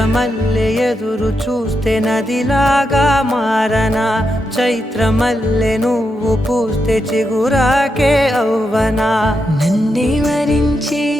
ఎర్రమల్లె ఎదురు చూస్తే నదిలాగా మారనా, చైత్రమల్లె నువ్వు పూస్తే చిగురాకే అవ్వనా. నన్నే వరించి